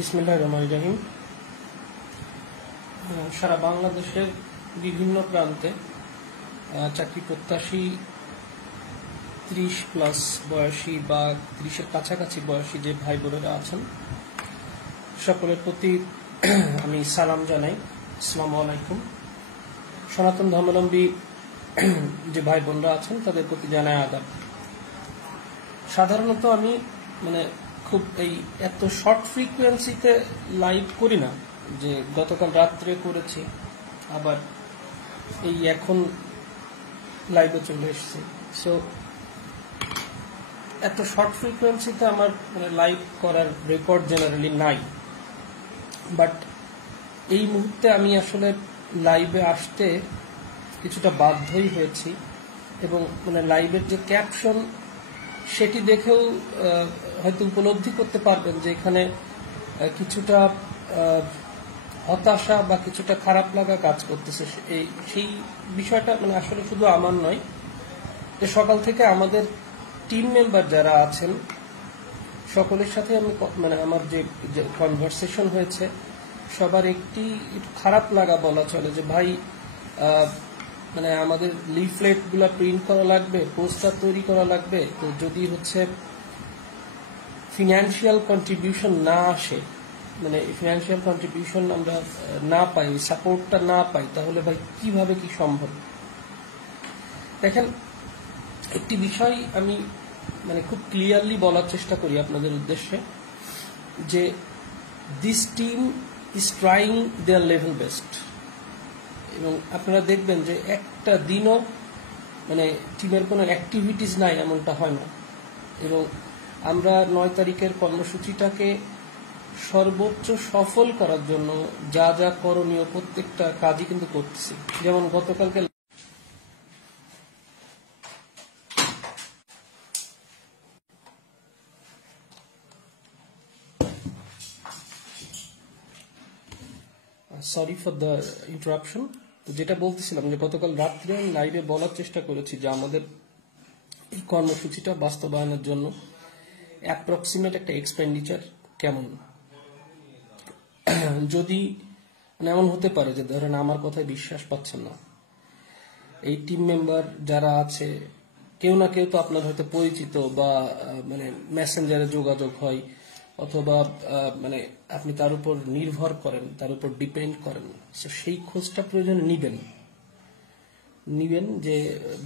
বিসমিল্লাহির রহমানির রহিম। সারা বাংলাদেশের বিভিন্ন প্রান্তে চাকরি প্রত্যাশী 30+ বয়সী বা 30-এর কাছাকাছি বয়সী যে ভাই বোনেরা আছেন, সকলের প্রতি আমি সালাম জানাই। আসসালামু আলাইকুম। সনাতন ধর্মাবলম্বী যে ভাই বোনরা আছেন তাদের প্রতি জানাই আদাব। সাধারণত আমি খুব এত শর্ট ফ্রিকোয়েন্সিতে লাইভ করি না, যে গতকাল রাত্রে করেছি, আবার এখন লাইভে চলে এসেছি। সো এত শর্ট ফ্রিকোয়েন্সিতে আমার লাইভ করার রেকর্ড জেনারেলি নাই, বাট এই মুহূর্তে আমি আসলে লাইভে আসতে কিছুটা বাধ্যই হয়েছি, এবং লাইভের যে ক্যাপশন সেটি দেখেও হয়তো উপলব্ধি করতে পারবেন যে এখানে কিছুটা হতাশা বা কিছুটা খারাপ লাগা কাজ করতেছে। সেই বিষয়টা আসলে শুধু আমার নয়, যে সকাল থেকে আমাদের টিম মেম্বার যারা আছেন সকলের সাথে আমি আমার যে কনভারসেশন হয়েছে, সবার একটি খারাপ লাগা বলা চলে যে ভাই আমাদের লিফলেট গুলা প্রিন্ট করা লাগবে, পোস্টার তৈরি করা লাগবে, তো যদি ফিনান্সিয়াল কন্ট্রিবিউশন না আসে, ফিনান্সিয়াল কন্ট্রিবিউশন আমরা না পাই, সাপোর্টটা না পাই, তাহলে ভাই কিভাবে কি সম্ভব? দেখেন, একটি বিষয় আমি খুব ক্লিয়ারলি বলার চেষ্টা করি আপনাদের উদ্দেশ্যে, যে this team is trying there level best, এবং আপনারা দেখবেন যে একটা দিনও টিমের কোনো অ্যাক্টিভিটিস নাই এমনটা হয় না। এবং আমরা 9 তারিখের কর্মসূচিটাকে সর্বোচ্চ সফল করার জন্য যা যা করণীয় প্রত্যেকটা কাজই কিন্তু করতেছি। যেমন গতকালকে সরি ফর দ্য ইন্টারাপশন। যেটা বলতেছিলাম, যে গতকাল রাত্রে আমি লাইভে বলার চেষ্টা করেছি যে আমাদের এই কর্মসূচিটা বাস্তবায়নের জন্য অ্যাপ্রক্সিমেট একটা এক্সপেন্ডিচার কেমন। যদি এমন হতে পারে যে ধরেন আমার কথায় বিশ্বাস পাচ্ছেন না, এই টিম মেম্বার যারা আছে কেউ না কেউ তো আপনার হয়তো পরিচিত, বা মেসেঞ্জারে যোগাযোগ হয়, অথবা আপনি তার উপর নির্ভর করেন, তার উপর ডিপেন্ড করেন। সেই খোঁজটা প্রয়োজনে নিবেন যে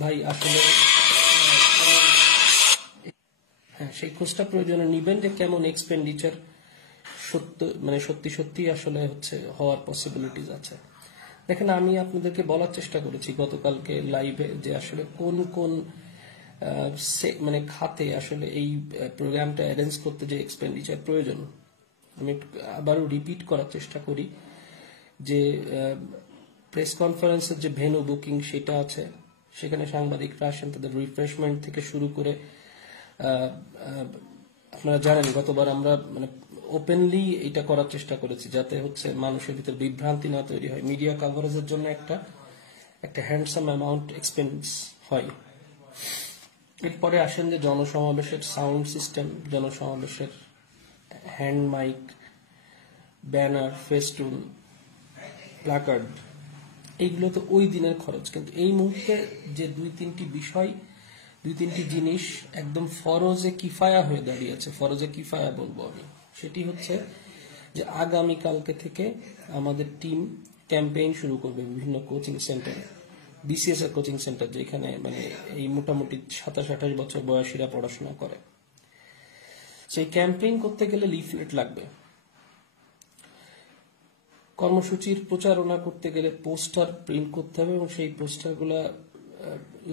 ভাই আসলে সেই খোঁজটা প্রয়োজনে নিবেন যে কেমন এক্সপেন্ডিচার সত্যি সত্যি আসলে হওয়ার পসিবিলিটিস আছে। দেখেন, আমি আপনাদেরকে বলার চেষ্টা করেছি গতকালকে লাইভে যে আসলে কোন কোন খাতে আসলে এই প্রোগ্রামটা অ্যারেঞ্জ করতে যে এক্সপেন্ডিচার প্রয়োজন। আমি আবারও রিপিট করার চেষ্টা করি যে প্রেস কনফারেন্সের যে ভেন্যু বুকিং সেটা আছে, সেখানে সাংবাদিকরা আসেন, তাদের রিফ্রেশমেন্ট থেকে শুরু করে আপনারা জানেন গতবার আমরা ওপেনলি এটা করার চেষ্টা করেছি যাতে মানুষের ভিতর বিভ্রান্তি না তৈরি হয়। মিডিয়া কভারেজের জন্য একটা হ্যান্ডসাম অ্যামাউন্ট এক্সপেন্স হয়। এরপরে আসেন যে জনসমাবেশের সাউন্ড সিস্টেম, জনসমাবেশের hand mic, banner, festoon, placard, এইগুলো তো ওই দিনের খরচ। কিন্তু এই মুহূর্তে যে দুই তিনটি জিনিস একদম ফরজে কিফায়া হয়ে দাঁড়িয়েছে, ফরজে কিফায়া বলবো আমি, সেটি হচ্ছে যে আগামীকালকে থেকে আমাদের টিম ক্যাম্পেইন শুরু করবে বিভিন্ন কোচিং সেন্টারে, বিসিএস এর কোচিং সেন্টার, যেখানে এই মোটামুটি 27-28 বছর বয়সীরা পড়াশোনা করে। সেই ক্যাম্পেইন করতে গেলে লিফলেট লাগবে, কর্মসূচির প্রচারণা করতে গেলে পোস্টার প্রিন্ট করতে হবে, এবং সেই পোস্টারগুলা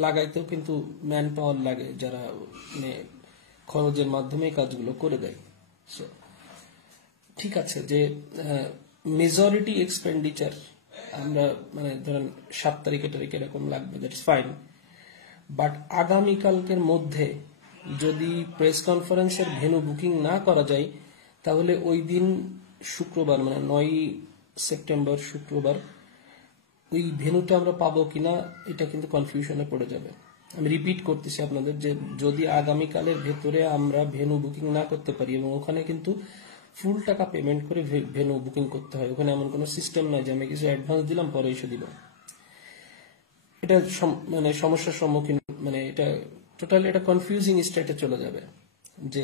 লাগাইতেও কিন্তু ম্যান পাওয়ার লাগে, যারা খরচের মাধ্যমে কাজগুলো করে দেয়। ঠিক আছে, যে মেজরিটি এক্সপেন্ডিচার আমরা ধরেন 7 তারিখে এরকম লাগবে, দ্যাটস ফাইন। বাট আগামীকালকের মধ্যে যদি প্রেস কনফারেন্সের ভেন্যু বুকিং না করা যায়, তাহলে ওই দিন শুক্রবার 9 সেপ্টেম্বর শুক্রবার ওই ভেন্যুটা আমরা পাবো কিনা এটা কিন্তু কনফিউশনে পড়ে যাবে। আমি রিপিট করতেছি আপনাদের, যে যদি আগামীকালের ভেতরে আমরা ভেন্যু বুকিং না করতে পারি, এবং ওখানে কিন্তু ফুল টাকা পেমেন্ট করে ভেন্যু বুকিং করতে হয়। ওখানে এমন কোনো সিস্টেম নাই যে আমি কিছু অ্যাডভান্স দিলাম পরে এসে দিব। এটা মানে সমস্যার সম্মুখীন, মানে এটা টোটালি এটা কনফিউজিং স্টেটে চলে যাবে যে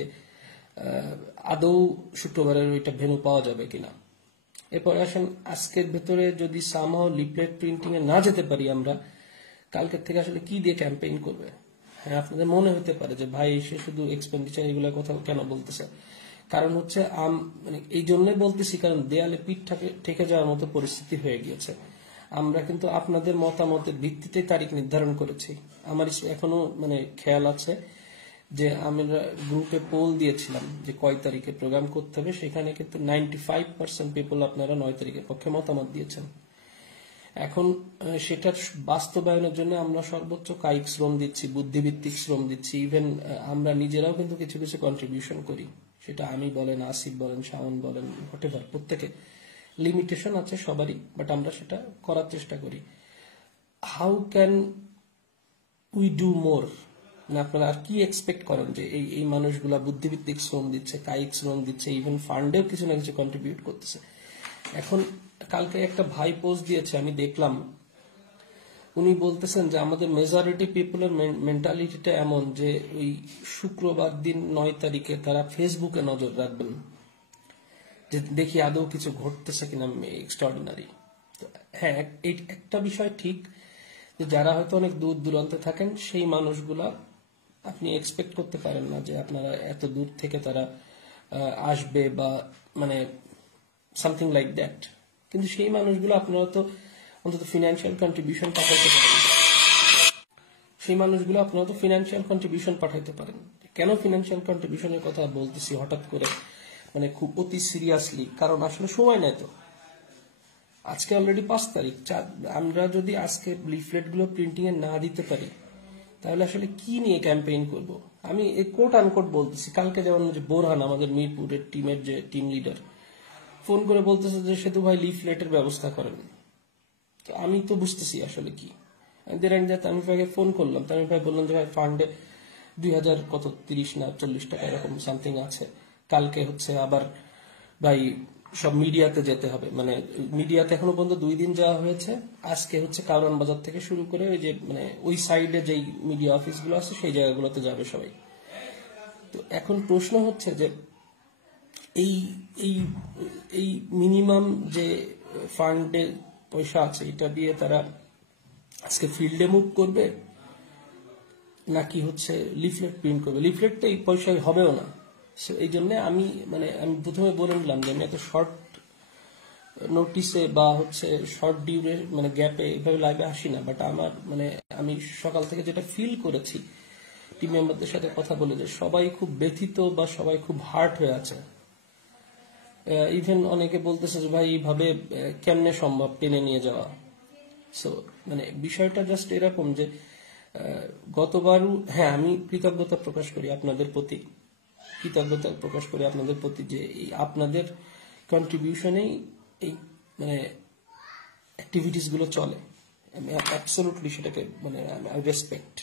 আদৌ শুক্রবারের ওইটা ভেন্যু পাওয়া যাবে কিনা। এরপরে আসেন আজকের ভেতরে যদি সামহাও লিফলেট প্রিন্টিং এ না যেতে পারি আমরা, কালকের থেকে আসলে কি দিয়ে ক্যাম্পেইন করবে? হ্যাঁ, আপনাদের মনে হতে পারে যে ভাই সে শুধু এক্সপেন্ডিচার এগুলোর কথা কেন বলতেছে। কারণ হচ্ছে মানে এই জন্যই বলতেছি কারণ দেয়ালে পিঠ ঠেকে যাওয়ার মতো পরিস্থিতি হয়ে গিয়েছে। আমরা কিন্তু আপনাদের মতামতের ভিত্তিতে তারিখ নির্ধারণ করেছি। আমার এখনো মানে খেয়াল আছে যে আমরা গ্রুপে পোল দিয়েছিলাম যে কয় তারিখে প্রোগ্রাম করতে হবে, সেখানে কিন্তু 95% পিপল আপনারা 9 তারিখের পক্ষে মতামত দিয়েছেন। এখন সেটার বাস্তবায়নের জন্য আমরা সর্বোচ্চ কায়িক শ্রম দিচ্ছি, বুদ্ধিভিত্তিক শ্রম দিচ্ছি, ইভেন আমরা নিজেরাও কিন্তু কিছু কিছু কন্ট্রিবিউশন করি। সেটা আমি বলেন, আসিফ বলেন, শাওন বলেন, হোয়াটএভার, প্রত্যেকে লিমিটেশন আছে সবারই, বাট আমরা সেটা করার চেষ্টা করি। How can we do more? মানে আপনারা আর কি এক্সপেক্ট করেন যে এই মানুষগুলা বুদ্ধিভিত্তিক শ্রম দিচ্ছে, কায়িক শ্রম দিচ্ছে, ইভেন ফান্ডেও কিছু না কিছু কন্ট্রিবিউট করতেছে। এখন কালকে একটা ভাই পোস্ট দিয়েছে, আমি দেখলাম, উনি বলতেছেন যে আমাদের মেজরিটি পিপলের মেন্টালিটিটা এমন যে ওই শুক্রবার দিন 9 তারিখে তারা ফেসবুকে নজর রাখবেন যে দেখি আদৌ কিছু ঘটতেছে কিনা এক্সট্রাঅর্ডিনারি। হ্যাঁ, এই একটা বিষয় ঠিক যে যারা হয়তো অনেক দূর দূরান্তে থাকেন সেই মানুষগুলা আপনি এক্সপেক্ট করতে পারেন না যে আপনারা এত দূর থেকে তারা আসবে বা মানে সামথিং লাইক দ্যাট। কিন্তু সেই মানুষগুলো আপনারা তো অন্তত ফিনান্সিয়াল কন্ট্রিবিউশন পাঠাইতে পারেন। কেন ফিনান্সিয়াল কন্ট্রিবিউশনের কথা বলতেছি হঠাৎ করে, মানে খুব অতি সিরিয়াসলি? কারণ আসলে সময় নেই তো। আজকে অলরেডি 5 তারিখ। আমরা যদি আজকে লিফলেট গুলো প্রিন্টিং এ না দিতে পারি তাহলে আসলে কি নিয়ে ক্যাম্পেইন করব? আমি কোট আনকোট বলতেছি। কালকে যেমন যে বোরহান আমাদের মিরপুরের টিমের যে টিম লিডার ফোন করে বলতেছে যে সেতু ভাই লিফলেটের ব্যবস্থা করেন। তো আমি তো বুঝতেছি আসলে কি। তামিম ভাইকে ফোন করলাম, তামিম ভাই বললাম যে ভাই ফান্ডে 2000 কত 30 না 40 টাকা এরকম সামথিং আছে। কালকে হচ্ছে আবার ভাই সব মিডিয়াতে যেতে হবে, মানে মিডিয়াতে এখনো পর্যন্ত 2 দিন যাওয়া হয়েছে। আজকে হচ্ছে কারওয়ান বাজার থেকে শুরু করে ওই যে মানে ওই সাইডে যেই মিডিয়া অফিসগুলো আছে সেই জায়গাগুলোতে যাবে সবাই। তো এখন প্রশ্ন হচ্ছে যে এই এই এই মিনিমাম যে ফান্ডে পয়সা আছে এটা দিয়ে তারা আজকে ফিল্ডে মুভ করবে নাকি হচ্ছে লিফলেট প্রিন্ট করবে? লিফলেট তো এই পয়সায় হবেও না। এই জন্য আমি প্রথমে বলে নিলাম যে আমি এত শর্ট নোটিসে বা হচ্ছে শর্ট ডিউরে মানে গ্যাপে এভাবে লাইভে আসি না। বাট আমার মানে আমি সকাল থেকে যেটা ফিল করেছি টিম মেম্বারদের সাথে কথা বলে যে সবাই খুব ব্যথিত বা সবাই খুব হার্ট হয়ে আছে। ইভেন অনেকে বলতেছে যে ভাই এইভাবে কেমনে সম্ভব টেনে নিয়ে যাওয়া। সো মানে বিষয়টা জাস্ট এরকম যে গতবারও হ্যাঁ আমি কৃতজ্ঞতা প্রকাশ করি আপনাদের প্রতি যে এই আপনাদের কন্ট্রিবিউশনেই এই মানে অ্যাক্টিভিটিস গুলো চলে। আমি অ্যাবসলিউটলি সেটাকে মানে আই রেসপেক্ট।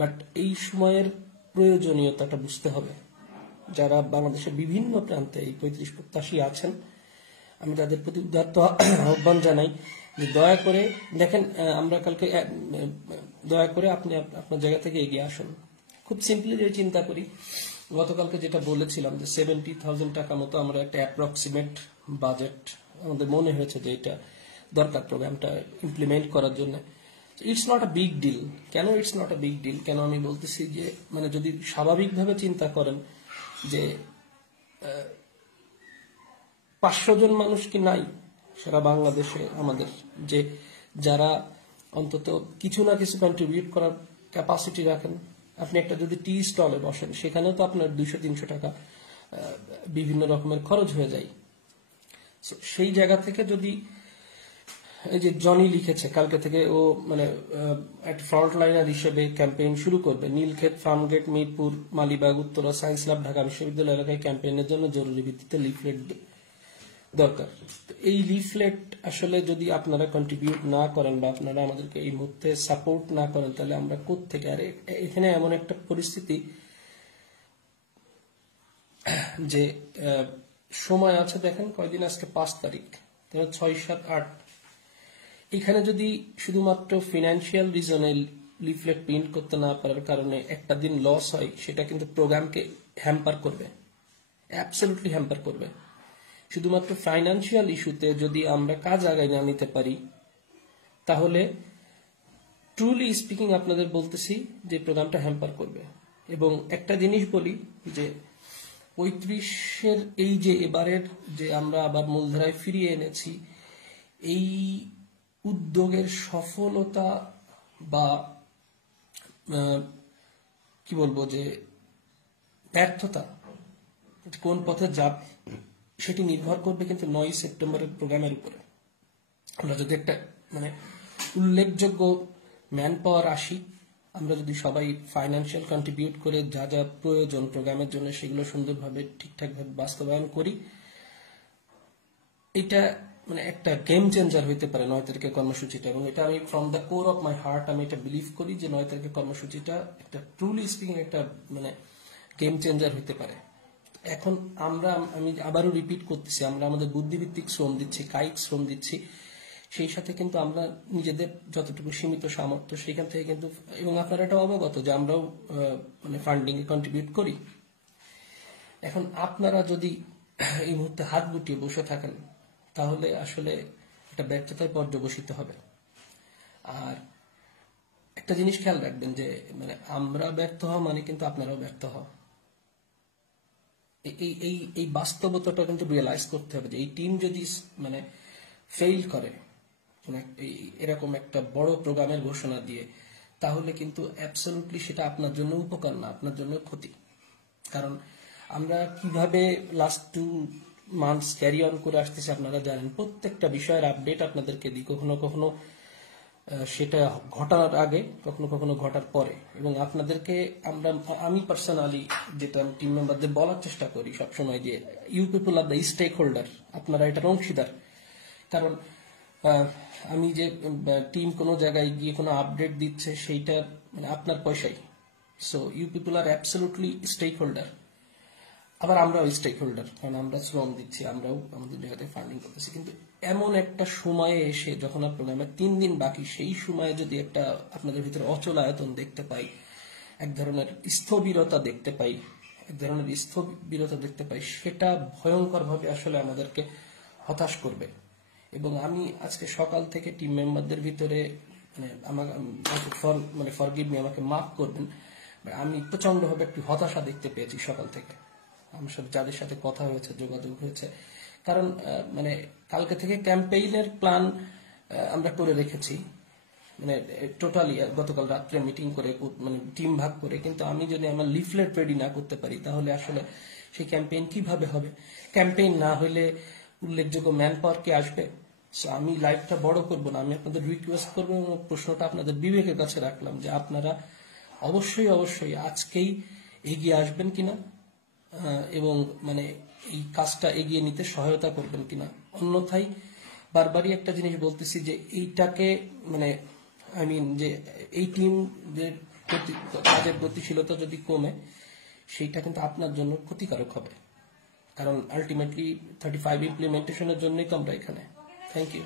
বাট এই সময়ের প্রয়োজনীয়তাটা বুঝতে হবে। যারা বাংলাদেশের বিভিন্ন প্রান্তে এই 35 প্রত্যাশী আছেন, আমি তাদের প্রতি উদাত্ত আহ্বান জানাই যে দয়া করে দেখেন, আমরা কালকে দয়া করে আপনি আপনার জায়গা থেকে এগিয়ে আসুন। খুব সিম্পলি যে চিন্তা করি, গতকালকে যেটা বলেছিলাম যে 70,000 টাকা মতো আমরা একটা অ্যাপ্রক্সিমেট বাজেট আমাদের মনে হয়েছে যে এটা দরকার প্রোগ্রামটা ইমপ্লিমেন্ট করার জন্য। It's not a big deal. কেন it's not a big deal? কেন আমি বলতেছি যে মানে যদি স্বাভাবিকভাবে চিন্তা করেন যে 500 জন মানুষ কি নাই সারা বাংলাদেশে আমাদের, যে যারা অন্তত কিছু না কিছু কন্ট্রিবিউট করার ক্যাপাসিটি রাখেন। আপনি একটা যদি টি স্টলে বসেন সেখানেও তো আপনার 200-300 টাকা বিভিন্ন রকমের খরচ হয়ে যায়। সেই জায়গা থেকে যদি এই যে জনি লিখেছে কালকে থেকে ও মানে একটা ফ্রন্ট লাইনার হিসেবে ক্যাম্পেইন শুরু করবে। নীলক্ষেত, ফার্মগেট, মিরপুর, মালিবাগ, উত্তরা, সায়েন্স ল্যাব, ঢাকা বিশ্ববিদ্যালয় এলাকায় ক্যাম্পেইনের জন্য জরুরি ভিত্তিতে লিফলেট দরকার। এই লিফলেট আসলে যদি আপনারা কন্ট্রিবিউট না করেন বা আপনারা আমাদেরকে এই মুহূর্তে সাপোর্ট না করেন তাহলে আমরা কোত্থেকে? আর এখানে এমন একটা পরিস্থিতি যে সময় আছে, দেখেন কয়দিন আজকে 5 তারিখ, 6, 7, 8। এখানে যদি শুধুমাত্র ফিনান্সিয়াল রিজনে লিফলেট প্রিন্ট করতে না পারার কারণে একটা দিন লস হয়, সেটা কিন্তু প্রোগ্রামকে হ্যাম্পার করবে, অ্যাবসলিউটলি হ্যাম্পার করবে। শুধুমাত্র ফাইন্যান্সিয়াল ইস্যুতে যদি আমরা কাজ আগায় না নিতে পারি, তাহলে ট্রুলি স্পিকিং আপনাদের বলতেছি যে প্রোগ্রামটা হ্যাম্পার করবে। এবং একটা জিনিস বলি যে 35-এর এই যে এবারের যে আমরা আবার মূলধারায় ফিরিয়ে এনেছি, এই উদ্যোগের সফলতা বা কি বলবো যে ব্যর্থতা কোন পথে যাবে সেটি নির্ভর করবে কিন্তু 9 সেপ্টেম্বরের প্রোগ্রামের উপরে। আমরা যদি একটা মানে উল্লেখযোগ্য ম্যান পাওয়ার আসি, আমরা যদি সবাই ফাইন্যান্সিয়াল কন্ট্রিবিউট করে যা যা প্রয়োজন প্রোগ্রামের জন্য সেগুলো সুন্দরভাবে ঠিকঠাকভাবে বাস্তবায়ন করি, এটা মানে একটা গেম চেঞ্জার হইতে পারে 9 তারিখের কর্মসূচিটা। এবং এটা আমি from the core of my heart আমি এটা বিলিভ করি যে 9 তারিখের কর্মসূচিটা একটা ট্রুলি স্পিকিং একটা মানে গেম চেঞ্জার হইতে পারে। এখন আমি আবারও রিপিট করতেছি, আমরা আমাদের বুদ্ধিভিত্তিক শ্রম দিচ্ছি, কায়িক শ্রম দিচ্ছি, সেই সাথে কিন্তু আমরা নিজেদের যতটুকু সীমিত সামর্থ্য সেখান থেকে কিন্তু, এবং আপনারা এটা অবগত যে আমরাও মানে ফান্ডিং এ কন্ট্রিবিউট করি। এখন আপনারা যদি এই মুহূর্তে হাত গুটিয়ে বসে থাকেন, তাহলে আসলে এটা ব্যর্থতায় পর্যবসিত হবে। আর একটা জিনিস খেয়াল রাখবেন যে মানে আমরা ব্যর্থ হওয়া মানে কিন্তু আপনারাও ব্যর্থ হওয়া। এই বাস্তবতাটা কিন্তু রিয়েলাইজ করতে হবে যে এই টিম যদি মানে ফেইল করে এরকম একটা বড় প্রোগ্রামের ঘোষণা দিয়ে, তাহলে কিন্তু অ্যাবসলিউটলি সেটা আপনার জন্য উপকার না, আপনার জন্য ক্ষতি। কারণ আমরা কিভাবে লাস্ট 2 মান্থস ক্যারি অন করে আসতেছি আপনারা জানেন, প্রত্যেকটা বিষয়ের আপডেট আপনাদেরকে দিই, কখনো কখনো সেটা ঘটার আগে, কখনো কখনো ঘটার পরে। এবং আপনাদেরকে আমি পার্সোনালি যেটা টিম মেম্বারদের বলার চেষ্টা করি সবসময় যে you people are the stakeholder, আপনারা এটার অংশীদার। কারণ আমি যে টিম কোনো জায়গায় গিয়ে কোনো আপডেট দিচ্ছে সেইটা মানে আপনার পয়সাই, so you people are absolutely stakeholder. আবার আমরাও স্টেক হোল্ডার, কারণ আমরা শ্রম দিচ্ছি, আমরাও আমাদের জায়গাতে ফান্ডিং করতেছি। কিন্তু এমন একটা সময়ে এসে যখন প্রোগ্রামের 3 দিন বাকি, সেই সময়ে যদি একটা আপনাদের ভিতরে অচলায়তন দেখতে পাই, এক ধরনের স্থবিরতা দেখতে পাই, সেটা ভয়ঙ্করভাবে আসলে আমাদেরকে হতাশ করবে। এবং আমি আজকে সকাল থেকে টিম মেম্বারদের ভিতরে মানে ফরগিভ মি, আমাকে মাফ করবেন, আমি প্রচন্ডভাবে একটু হতাশা দেখতে পেয়েছি সকাল থেকে আমার সাথে যাদের সাথে কথা হয়েছে, যোগাযোগ হয়েছে। কারণ মানে কালকে থেকে ক্যাম্পেইনের প্ল্যান আমরা করে রেখেছি, মানে টোটালি গতকাল রাত্রে মিটিং করে মানে টিম ভাগ করে। কিন্তু আমি যদি আমার লিফলেট রেডি না করতে পারি, তাহলে আসলে সেই ক্যাম্পেইন কিভাবে হবে? ক্যাম্পেইন না হলে উল্লেখযোগ্য ম্যান পাওয়ার কে আসবে? আমি লাইভটা বড় করব না, আমি আপনাদের রিকোয়েস্ট করবো এবং প্রশ্নটা আপনাদের বিবেকের কাছে রাখলাম যে আপনারা অবশ্যই আজকেই এগিয়ে আসবেন কিনা এবং মানে এই কাজটা এগিয়ে নিতে সহায়তা করবেন কিনা। অন্যথায় বারবারই একটা জিনিস বলতেছি যে এইটাকে মানে যে এই টিমদের কাজের গতিশীলতা যদি কমে, সেইটা কিন্তু আপনার জন্য ক্ষতিকারক হবে। কারণ আলটিমেটলি 35 ইমপ্লিমেন্টেশনের জন্যই তো আমরা এখানে। Thank you.